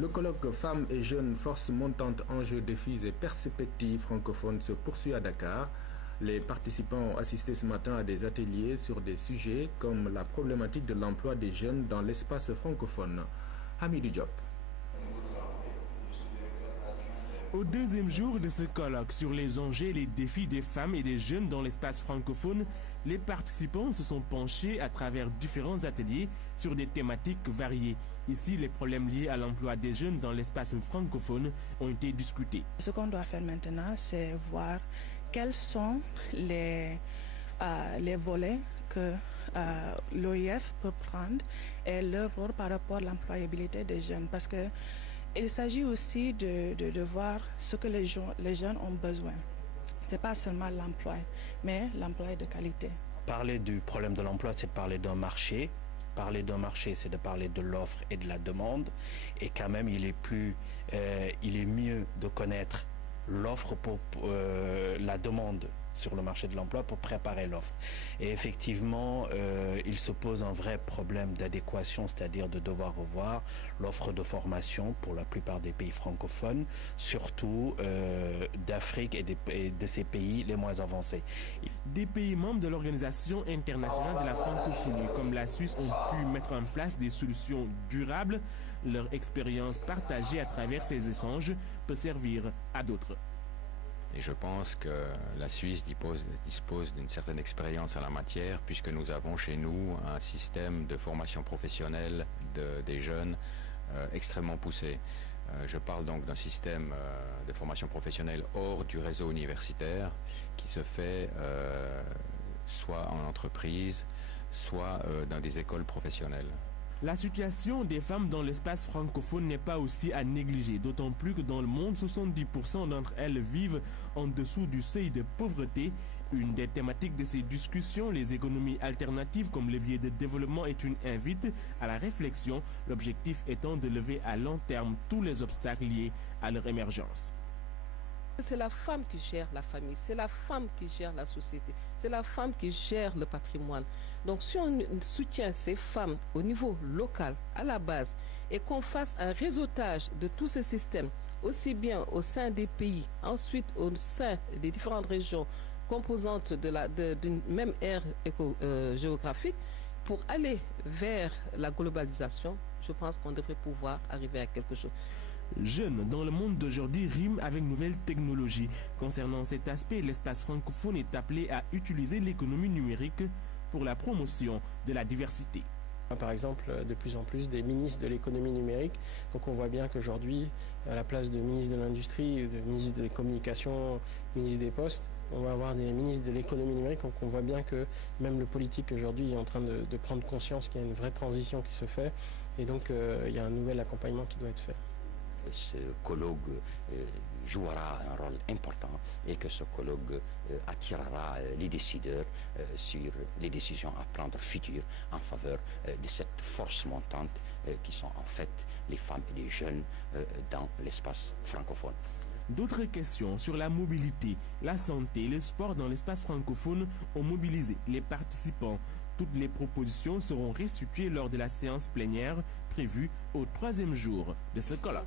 Le colloque Femmes et jeunes, forces montantes, enjeux, défis et perspectives francophones se poursuit à Dakar. Les participants ont assisté ce matin à des ateliers sur des sujets comme la problématique de l'emploi des jeunes dans l'espace francophone. Hamidou Diop. Au deuxième jour de ce colloque sur les enjeux et les défis des femmes et des jeunes dans l'espace francophone, les participants se sont penchés à travers différents ateliers sur des thématiques variées. Ici, les problèmes liés à l'emploi des jeunes dans l'espace francophone ont été discutés. Ce qu'on doit faire maintenant, c'est voir quels sont les volets que l'OIF peut prendre et leur rôle par rapport à l'employabilité des jeunes. Parce que il s'agit aussi de voir ce que les jeunes ont besoin. Ce n'est pas seulement l'emploi, mais l'emploi de qualité. Parler du problème de l'emploi, c'est de parler d'un marché. Parler d'un marché, c'est de parler de l'offre et de la demande. Et quand même, il est mieux de connaître l'offre pour la demande sur le marché de l'emploi pour préparer l'offre. Et effectivement, il se pose un vrai problème d'adéquation, c'est-à-dire de devoir revoir l'offre de formation pour la plupart des pays francophones, surtout d'Afrique et de ces pays les moins avancés. Des pays membres de l'Organisation internationale de la francophonie, comme la Suisse, ont pu mettre en place des solutions durables. Leur expérience partagée à travers ces échanges peut servir à d'autres. Et je pense que la Suisse dispose d'une certaine expérience en la matière, puisque nous avons chez nous un système de formation professionnelle des jeunes extrêmement poussé. Je parle donc d'un système de formation professionnelle hors du réseau universitaire qui se fait soit en entreprise, soit dans des écoles professionnelles. La situation des femmes dans l'espace francophone n'est pas aussi à négliger, d'autant plus que dans le monde, 70% d'entre elles vivent en dessous du seuil de pauvreté. Une des thématiques de ces discussions, les économies alternatives comme levier de développement, est une invite à la réflexion, l'objectif étant de lever à long terme tous les obstacles liés à leur émergence. C'est la femme qui gère la famille, c'est la femme qui gère la société, c'est la femme qui gère le patrimoine. Donc si on soutient ces femmes au niveau local, à la base, et qu'on fasse un réseautage de tous ces systèmes, aussi bien au sein des pays, ensuite au sein des différentes régions composantes d'une même aire géographique, pour aller vers la globalisation, je pense qu'on devrait pouvoir arriver à quelque chose. Jeune dans le monde d'aujourd'hui rime avec nouvelles technologies. Concernant cet aspect, l'espace francophone est appelé à utiliser l'économie numérique pour la promotion de la diversité. Par exemple, de plus en plus des ministres de l'économie numérique. Donc on voit bien qu'aujourd'hui, à la place de ministre de l'Industrie, de ministre des Communications, ministre des Postes, on va avoir des ministres de l'économie numérique. Donc on voit bien que même le politique aujourd'hui est en train de prendre conscience qu'il y a une vraie transition qui se fait. Et donc il y a un nouvel accompagnement qui doit être fait. Ce colloque jouera un rôle important et que ce colloque attirera les décideurs sur les décisions à prendre futures en faveur de cette force montante qui sont en fait les femmes et les jeunes dans l'espace francophone. D'autres questions sur la mobilité, la santé et le sport dans l'espace francophone ont mobilisé les participants. Toutes les propositions seront restituées lors de la séance plénière prévue au 3e jour de ce colloque.